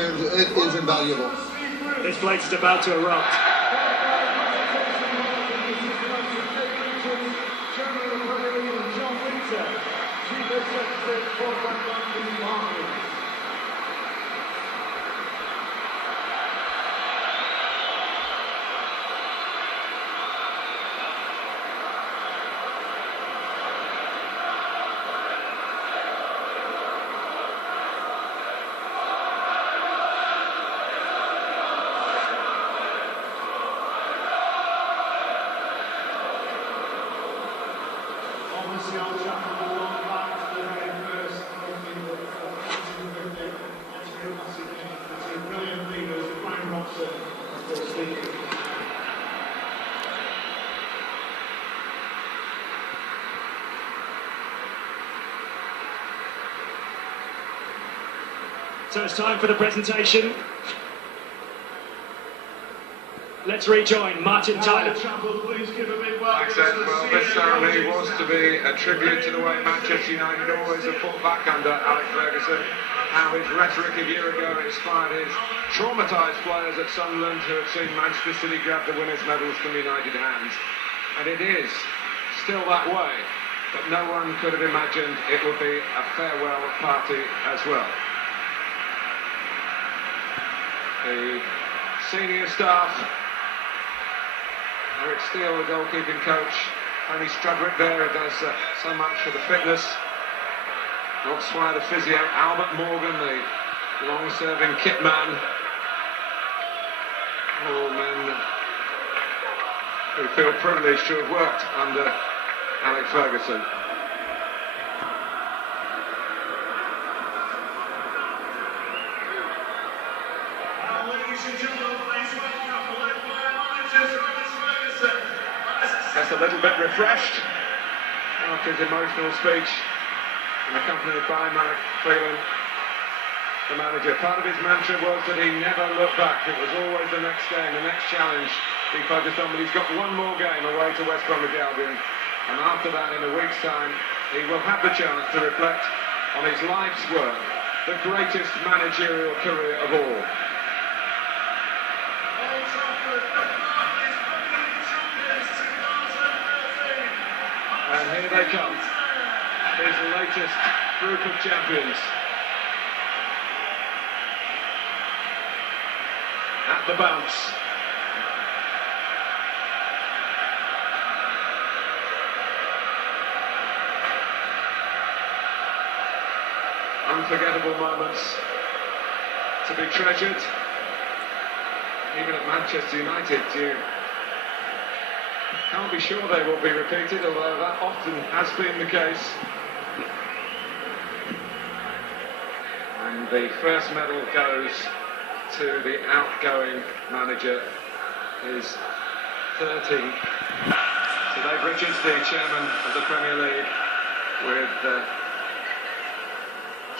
It is invaluable. This place is about to erupt. Obviously, Old Trafford will long back to the very first trophy that 1950. That's a real massive game. The two brilliant leaders, Brian Robson and Paul Speaker. So it's time for the presentation. Let's rejoin Martin Tyler. Thanks, Ed. Well, this ceremony was to be a tribute to the way Manchester United always have fought back under Alex Ferguson, how his rhetoric a year ago inspired his traumatised players at Sunderland who had seen Manchester City grab the winners' medals from United hands. And it is still that way, but no one could have imagined it would be a farewell party as well. The senior staff, Eric Steele, the goalkeeping coach, Tony Strudwick there, who does so much for the fitness, Rob Swire, the physio, Albert Morgan, the long-serving kit man, all men who feel privileged to have worked under Alex Ferguson. Ladies and gentlemen, please welcome the led by manager Alex Ferguson. That's a little bit refreshed after his emotional speech, and accompanied by Mark Phelan, the manager. Part of his mantra was that he never looked back. It was always the next game, the next challenge he focused on. But he's got one more game away to West Bromwich Albion, and after that, in a week's time, he will have the chance to reflect on his life's work, the greatest managerial career of all. And here they come, his latest group of champions. At the bounce. Unforgettable moments to be treasured, even at Manchester United. You can't be sure they will be repeated, although that often has been the case. And the first medal goes to the outgoing manager, his 13. So Dave Richards, the chairman of the Premier League, with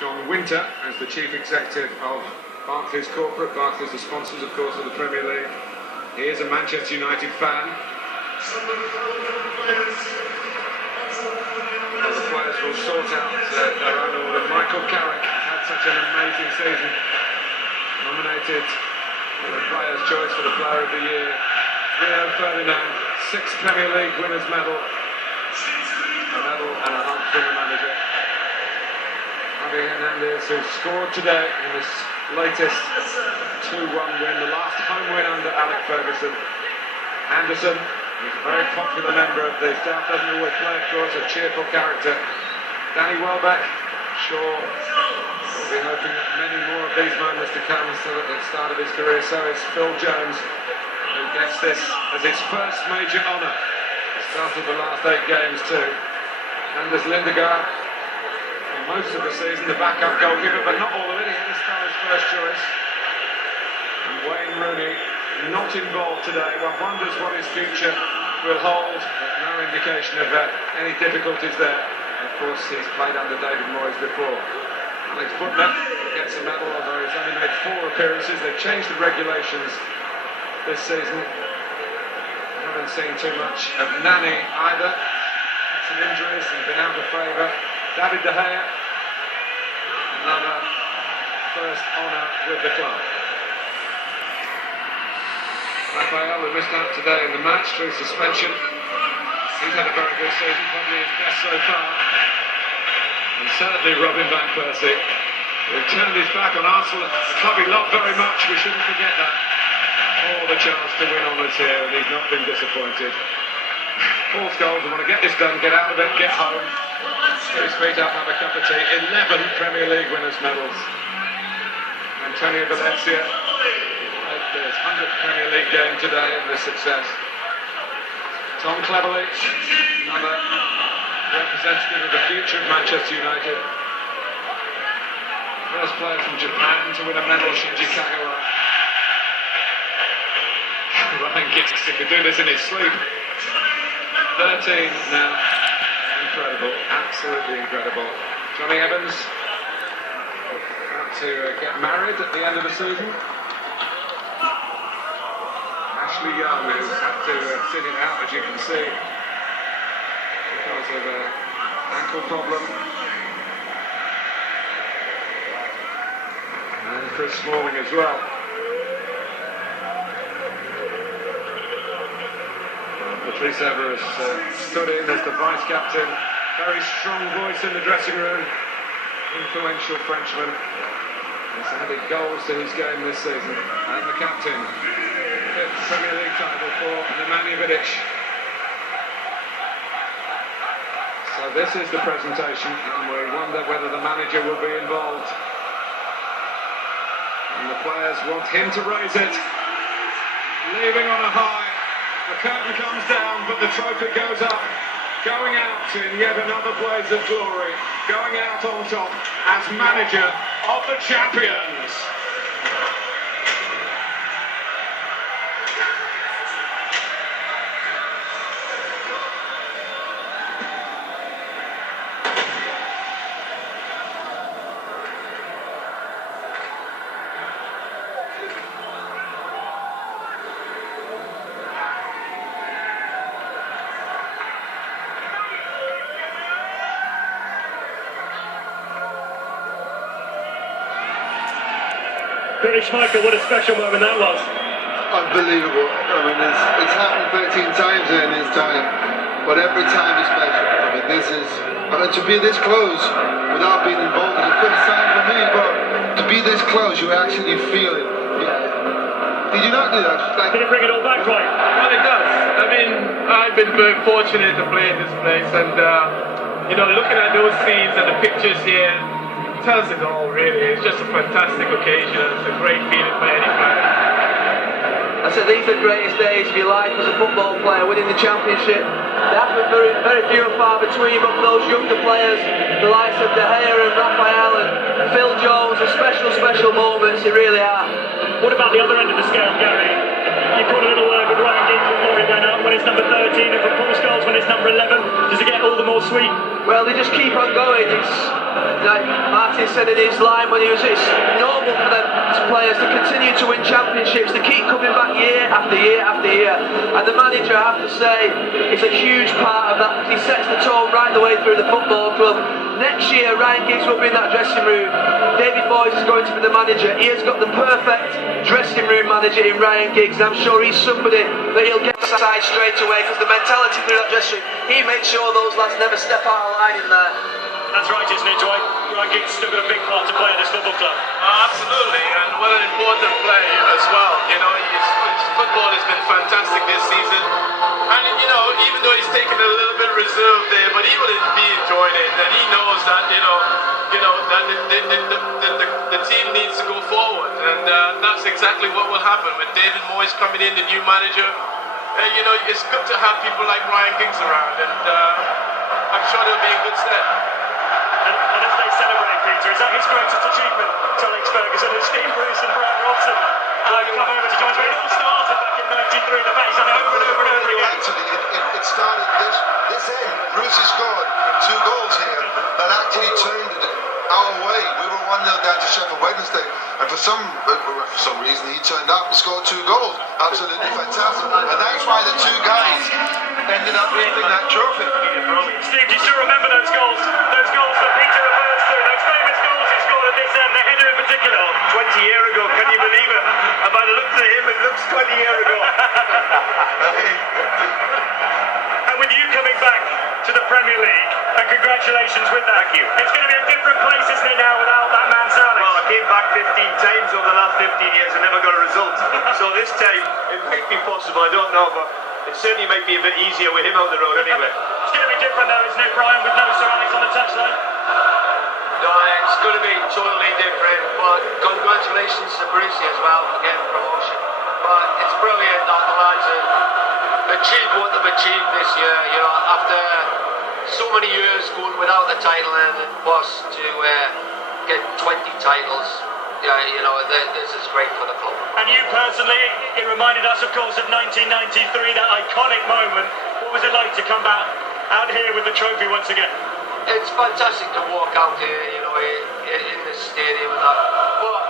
John Winter as the chief executive of Barclays Corporate. Barclays, the sponsors, of course, of the Premier League. He is a Manchester United fan. Other players will sort out their own order. Michael Carrick had such an amazing season. Nominated for the Players' Choice for the Player of the Year. Rio Ferdinand, 6 Premier League winners' medal. A medal and a half from the manager. Javi Hernandez, who scored today in this latest 2-1 win, the last home win under Alex Ferguson. Anderson, he's a very popular member of the staff, doesn't always play, of course, a cheerful character. Danny Welbeck, sure, we'll be hoping that many more of these moments to come so at the start of his career. So is Phil Jones, who gets this as his first major honour. Started the last 8 games too. Anders Lindegaard, for most of the season, the backup goalkeeper, but not all of it. He had his first choice. And Wayne Rooney, not involved today. One wonders what his future will hold, but no indication of any difficulties there. Of course, he's played under David Moyes before. Alex Butler gets a medal, although he's only made 4 appearances. They've changed the regulations this season. I haven't seen too much of Nani either. Had some injuries and been out of favour. David De Gea, another first honour with the club. Raphael, who missed out today in the match through suspension. He's had a very good season, probably his best so far. And certainly Robin Van Persie, who turned his back on Arsenal, the club he loved very much. We shouldn't forget that. All the chance to win honours here, and he's not been disappointed. Fourth goal, we want to get this done, get out of it, get home. Put his feet up, have a cup of tea. 11 Premier League winners' medals. Antonio Valencia played his 100th Premier League game today in this success. Tom Cleverley, another representative of the future of Manchester United. First player from Japan to win a medal, Shinji Kagawa. Ryan Giggs could do this in his sleep. 13 now. Incredible, absolutely incredible. Johnny Evans about to get married at the end of the season. Ashley Young, who's had to sit it out, as you can see, because of an ankle problem. And Chris Smalling as well. Patrice Evra has stood in as the vice-captain. Very strong voice in the dressing room. Influential Frenchman. He's added goals to his game this season. And the captain. Fifth Premier League title for Nemanja Vidic. So this is the presentation, and we wonder whether the manager will be involved. And the players want him to raise it. Leaving on a high. The curtain comes down, but the trophy goes up. Going out in yet another blaze of glory. Going out on top as manager of the champions. British Michael, what a special moment that was. Unbelievable. I mean, it's happened 13 times in his time, but every time is special. I mean, to be this close without being involved is a good sign for me, but to be this close, you actually feel it. Did you not do that? Did it bring it all back, right? Well, it does. I mean, I've been very fortunate to play at this place, and looking at those scenes and the pictures here, tells it all, really. It's just a fantastic occasion. It's a great feeling for any fan. I said these are the greatest days of your life as a football player, winning the championship. They happen very, very few and far between, but for those younger players, the likes of De Gea and Raphael and Phil Jones, are special, special moments. They really are. What about the other end of the scale, Gary? You put a little word with Ryan Giggs before he went up when it's number 13, and for Paul Scholes when it's number 11. Does it get all the more sweet? Well, they just keep on going. It's like Martin said in his line when he was, it's normal for them players to continue to win championships, to keep coming back year after year after year. And the manager, I have to say, is a huge part of that. He sets the tone right the way through the football club. Next year, Ryan Giggs will be in that dressing room. David Moyes is going to be the manager. He has got the perfect dressing room manager in Ryan Giggs. I'm sure he's somebody that he'll get aside straight away, because the mentality through that dressing room, he makes sure those lads never step out of line in there. That's right, isn't it, Dwight? Ryan Giggs still got a big part to play at this football club. Absolutely, and what an important player as well. His football has been fantastic this season. And, even though he's taken a little bit reserved there, but he will be enjoying it. And he knows that, that the team needs to go forward. And that's exactly what will happen with David Moyes coming in, the new manager. It's good to have people like Ryan Giggs around. And I'm sure they'll be in good stead. And as they celebrate, Peter, is that his greatest achievement, to Alex Ferguson and Steve Bruce and Brian Robson? Come over to join us. It all started back in 93, the base, and over and over and over again. Actually, it started this end. Bruce has scored 2 goals here that actually turned it our way. We were 1-0 down to Sheffield Wednesday, and for some reason he turned up and scored 2 goals. Absolutely fantastic, and that's why the 2 guys ended up lifting that trophy. Steve, do you still remember those goals? Those goals that Peter refers to, those famous goals he scored at this end, the header of particular? 20 years ago, can you believe it? And by the looks of him, it looks 20 years ago. And with you coming back to the Premier League, and congratulations with that. Thank you. It's going to be a different place, isn't it, now without that man Salah? Well, I came back 15 times over the last 15 years and never got a result. So this time, it might be possible, I don't know, but it certainly might be a bit easier with him out the road anyway. It's going to be different though, isn't it, Brian, with no Sir Alex on the touchline? No, it's going to be totally different, but congratulations to Brucey as well for getting promotion. But it's brilliant that the lads have achieved what they've achieved this year, you know, after so many years going without the title, and for us to get 20 titles. Yeah, you know, this is great for the club. And you personally, it reminded us, of course, of 1993, that iconic moment. What was it like to come back out here with the trophy once again? It's fantastic to walk out here, you know, in the stadium and that. But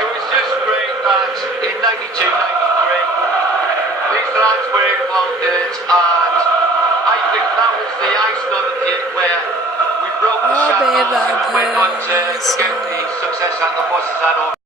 it was just great that in 92, 93, these lads were involved in it, and I think that was the icing on the cake where we broke the shackles and went on to get the success that the bosses had on.